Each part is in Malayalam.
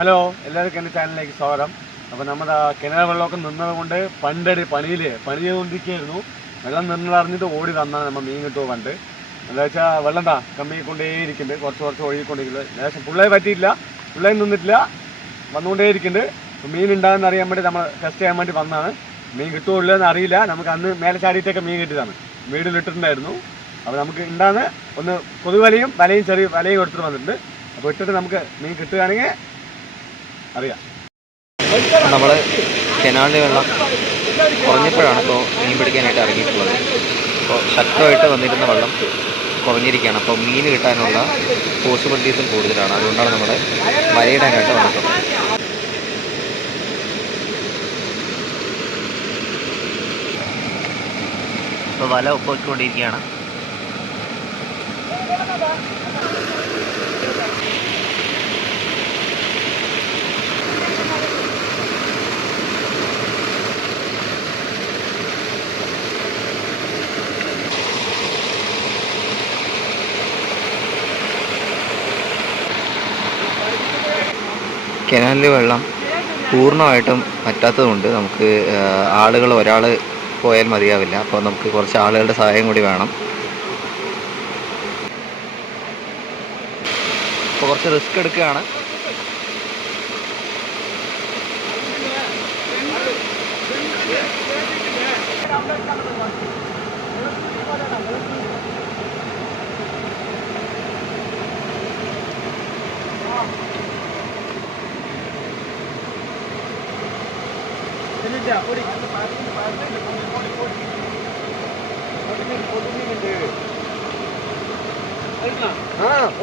ഹലോ എല്ലാവർക്കും എന്റെ ചാനലിലേക്ക് സ്വാഗതം. അപ്പോൾ നമ്മുടെ കിണർ വെള്ളമൊക്കെ നിന്നത് കൊണ്ട് പണ്ടടി പണിയിൽ പണി ചെയ്തുകൊണ്ടിരിക്കുകയായിരുന്നു വെള്ളം നിന്നറിഞ്ഞിട്ട് ഓടി തന്നാൽ നമ്മൾ മീൻ കിട്ടുമോ പണ്ട് എന്താ വെച്ചാൽ വെള്ളം താ കമ്മി കൊണ്ടേയിരിക്കുന്നുണ്ട് കുറച്ച് കുറച്ച് ഒഴുകിക്കൊണ്ടിരിക്കുന്നത് ഏകദേശം പിള്ളേർ പറ്റിയില്ല പിള്ളേർ നിന്നിട്ടില്ല. വന്നുകൊണ്ടേയിരിക്കുന്നുണ്ട്. മീൻ ഉണ്ടാകുന്ന അറിയാൻ വേണ്ടി നമ്മൾ ടെസ്റ്റ് ചെയ്യാൻ വേണ്ടി വന്നതാണ്. മീൻ കിട്ടുമോ ഇല്ലയോ എന്ന് അറിയില്ല. നമുക്ക് അന്ന് മേലെ ചാടിയിട്ടൊക്കെ മീൻ കിട്ടിയതാണ്. വീടിലിട്ടിട്ടുണ്ടായിരുന്നു അപ്പോൾ നമുക്ക് ഉണ്ടാകുന്ന ഒന്ന് കൊതുവലയും വലയും ചെറിയ വലയും എടുത്തിട്ട് വന്നിട്ടുണ്ട്. അപ്പോൾ ഇട്ടിട്ട് നമുക്ക് മീൻ കിട്ടുകയാണെങ്കിൽ അറിയാം. നമ്മൾ കെനാളിന്റെ വെള്ളം കുറഞ്ഞപ്പോഴാണ് ഇപ്പോൾ മീൻ പിടിക്കാനായിട്ട് ഇറങ്ങിയിട്ടുള്ളത്. അപ്പോൾ ശക്തമായിട്ട് വന്നിരുന്ന വെള്ളം കുറഞ്ഞിരിക്കുകയാണ്. അപ്പോൾ മീൻ കിട്ടാനുള്ള പോസിബിലിറ്റീസും കൂടുതലാണ്. അതുകൊണ്ടാണ് നമ്മൾ വലയിടാനായിട്ട് വന്നിട്ടുള്ളത് ഇപ്പോൾ വല ഒപ്പിക്കൊണ്ടിരിക്കുകയാണ് കനാലിലെ വെള്ളം പൂർണമായിട്ടും പറ്റാത്തതുകൊണ്ട് നമുക്ക് ആളുകൾ ഒരാൾ പോയാൽ മതിയാവില്ല. അപ്പോൾ നമുക്ക് കുറച്ച് ആളുകളുടെ സഹായം കൂടി വേണം. അപ്പോൾ കുറച്ച് റിസ്ക് എടുക്കുകയാണ്.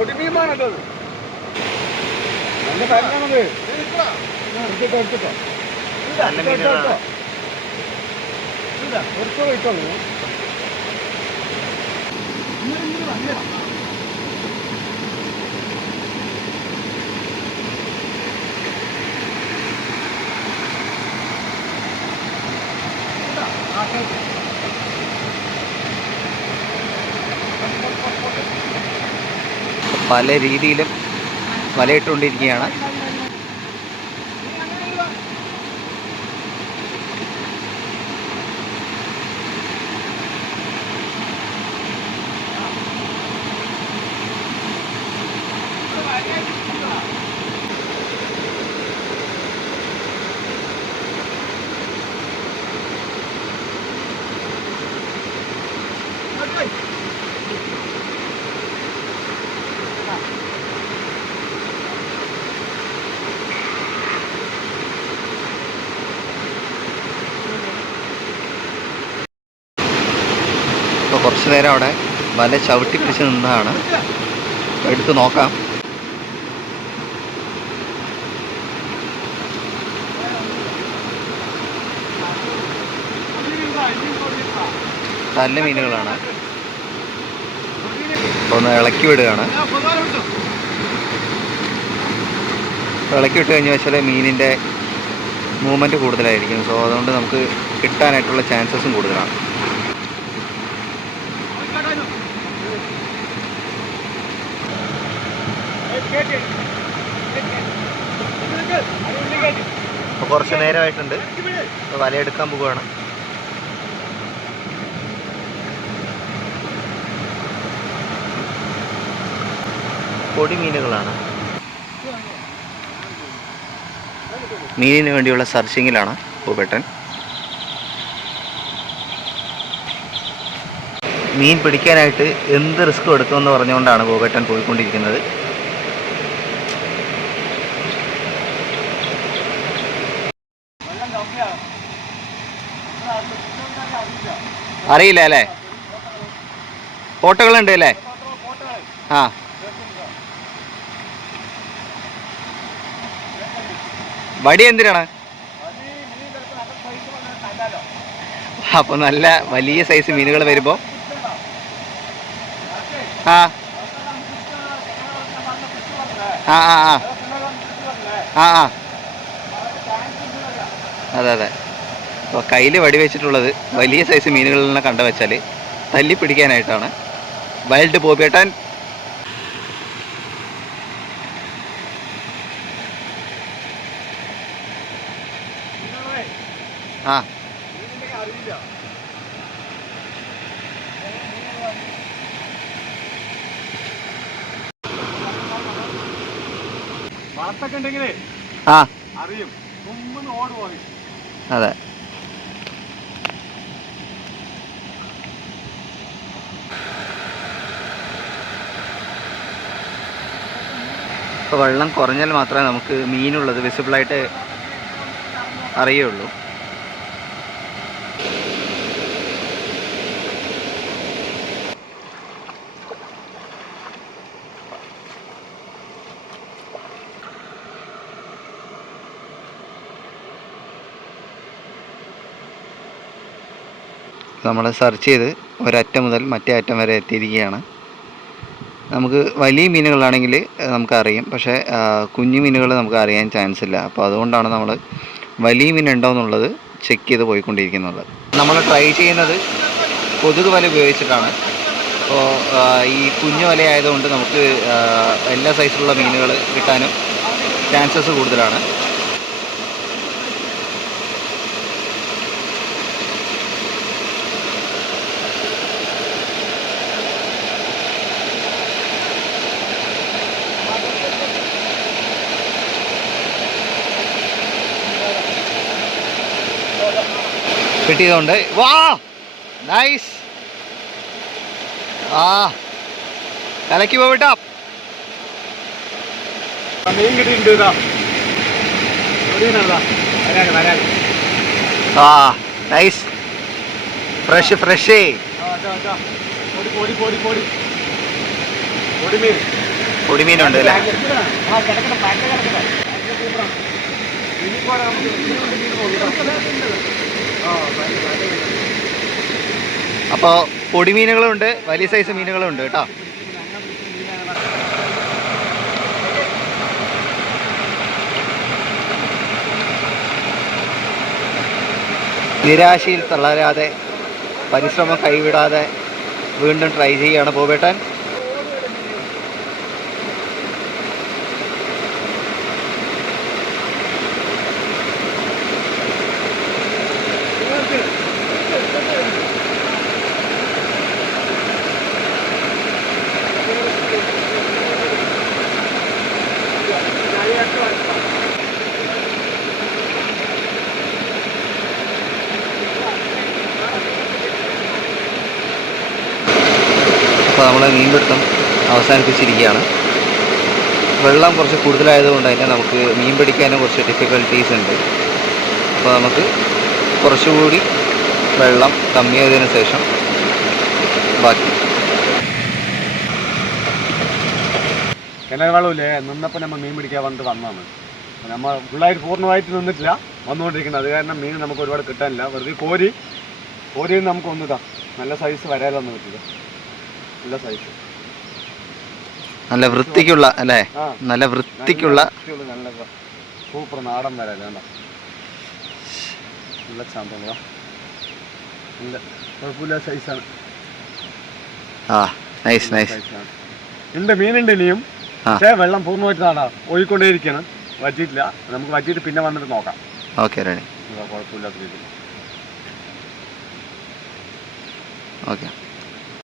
ഒടിമീമാണല്ലോ നല്ല പരന്നത് എടുത്തിട്ടോ എടുത്തിട്ടോ നല്ല മീനുകളാണ്. എടുത്തോ. ഇട്ടോളൂ പല രീതിയിലും വലയിട്ടുകൊണ്ടിരിക്കുകയാണ് ഇപ്പോൾ കുറച്ച് നേരം അവിടെ വല ചവിട്ടി പിടിച്ച് നിന്നതാണ്. എടുത്ത് നോക്കാം. നല്ല മീനുകളാണ്. ഒന്ന് ഇളക്കി വിടുകയാണ്. ഇളക്കി വിട്ട് കഴിഞ്ഞ് വെച്ചാൽ മീനിന്റെ മൂവ്മെന്റ് കൂടുതലായിരിക്കും. സോ അതുകൊണ്ട് നമുക്ക് കിട്ടാനായിട്ടുള്ള ചാൻസസും കൂടുതലാണ്. നേരമായിട്ടുണ്ട്. അപ്പോൾ വലയെടുക്കാൻ പോവുകയാണ്. പൊടിമീനുകളാണ്. മീനിന് വേണ്ടിയുള്ള സർച്ചിങ്ങിലാണ് പൂപെട്ടൻ. മീൻ പിടിക്കാനായിട്ട് എന്ത് റിസ്ക് എടുക്കുമെന്ന് പറഞ്ഞുകൊണ്ടാണ് പൂപെട്ടൻ പോയിക്കൊണ്ടിരിക്കുന്നത്. അറിയില്ല അല്ലേ? ഫോട്ടോകളുണ്ട് അല്ലേ? ആ. വടി എന്തിനാണ്? അപ്പൊ നല്ല വലിയ സൈസ് മീനുകൾ വരുമ്പോ. ആ ആ ആ. ആ ആ. അതെ അതെ. അപ്പോൾ കയ്യിൽ വെടിവെച്ചിട്ടുള്ളത് വലിയ സൈസ് മീനുകളിൽ നിന്ന് കണ്ട വെച്ചാൽ തല്ലി പിടിക്കാനായിട്ടാണ് വൈൽഡ് പോപ്പേട്ടാൻ ആ ആ. അറിയും. അതെ. ഇപ്പോൾ വെള്ളം കുറഞ്ഞാൽ മാത്രമേ നമുക്ക് മീനുള്ളത് വിസിബിളായിട്ട് അറിയുള്ളൂ. നമ്മൾ സെർച്ച് ചെയ്ത് ഒരറ്റം മുതൽ മറ്റേ അറ്റം വരെ എത്തിയിരിക്കുകയാണ്. നമുക്ക് വലിയ മീനുകളാണെങ്കിൽ നമുക്കറിയും. പക്ഷേ കുഞ്ഞു മീനുകൾ നമുക്ക് അറിയാൻ ചാൻസ് ഇല്ല അപ്പോൾ അതുകൊണ്ടാണ് നമ്മൾ വലിയ മീൻ ഉണ്ടോ എന്നുള്ളത് ചെക്ക് ചെയ്ത് പോയിക്കൊണ്ടിരിക്കുന്നത്. നമ്മൾ ട്രൈ ചെയ്യുന്നത് കൊതുക് വല ഉപയോഗിച്ചിട്ടാണ്. അപ്പോൾ ഈ കുഞ്ഞു വല ആയതുകൊണ്ട് നമുക്ക് എല്ലാ സൈസിലുള്ള മീനുകൾ കിട്ടാനും ചാൻസസ് കൂടുതലാണ്. കിട്ടിയതുകൊണ്ട് വാ! നൈസ്. ആ. കലക്കി പോവിട്ട മീൻ കിട്ടിയിട്ടുണ്ട് ആ നൈസ്. Fresh fresh. പൊടിമീനുണ്ട് അല്ലേ? ആ കിടക്കട്ടെ പാക്ക കിടക്കട്ടെ ഇനിയിപ്പോ നമുക്ക് മീൻ കൊണ്ട് മീൻ പോകും ആ പാക്ക പാക്ക അപ്പോൾ പൊടിമീനുകളും ഉണ്ട് വലിയ സൈസ് മീനുകളും ഉണ്ട് കേട്ടോ. നിരാശയിൽ തളരാതെ പരിശ്രമം കൈവിടാതെ വീണ്ടും ട്രൈ ചെയ്യുകയാണ് പോവേട്ടൻ അപ്പോൾ നമ്മൾ മീൻപിടുത്തം അവസാനിപ്പിച്ചിരിക്കുകയാണ്. വെള്ളം കുറച്ച് കൂടുതലായതുകൊണ്ട് തന്നെ നമുക്ക് മീൻ പിടിക്കാനും കുറച്ച് ഡിഫിക്കൽട്ടീസ് ഉണ്ട്. അപ്പോൾ നമുക്ക് കുറച്ചുകൂടി വെള്ളം കമ്മിയായതിനു ശേഷം ബാക്കി. കിണർ നിന്നപ്പോൾ നമ്മൾ മീൻ പിടിക്കാൻ വന്നിട്ട് വന്നതാണ്. നമ്മൾ ഫുള്ളായിട്ട് പൂർണമായിട്ട് നിന്നിട്ടില്ല. വന്നുകൊണ്ടിരിക്കുന്നത്. അത് കാരണം മീൻ നമുക്ക് ഒരുപാട് കിട്ടാനില്ല. വെറുതെ കോരി കോരിയിൽ നമുക്ക് ഒന്നിതാ നല്ല സൈസ് വരാലൊന്നും പറ്റില്ല. നല്ല സൈസ് നല്ല വൃത്തിക്കുള്ള അല്ലേ? നല്ല വൃത്തിക്കുള്ള നല്ല സൂപ്പർ നാടൻ വേണ്ട നല്ല ചാമ്പള നല്ല കുഴപ്പമില്ല സൈസാണ് ആ നൈസ് നൈസ് ഉണ്ട് മീനുണ്ട് ഇനിയും. പക്ഷേ വെള്ളം പൂർണമായിട്ട് നാടാ ഒഴുകൊണ്ടേയിരിക്കണം വറ്റിയിട്ടില്ല. നമുക്ക് വറ്റിയിട്ട് പിന്നെ വന്നിട്ട് നോക്കാം. ഓക്കെ കുഴപ്പമില്ലാത്ത രീതിയിൽ. ഓക്കെ.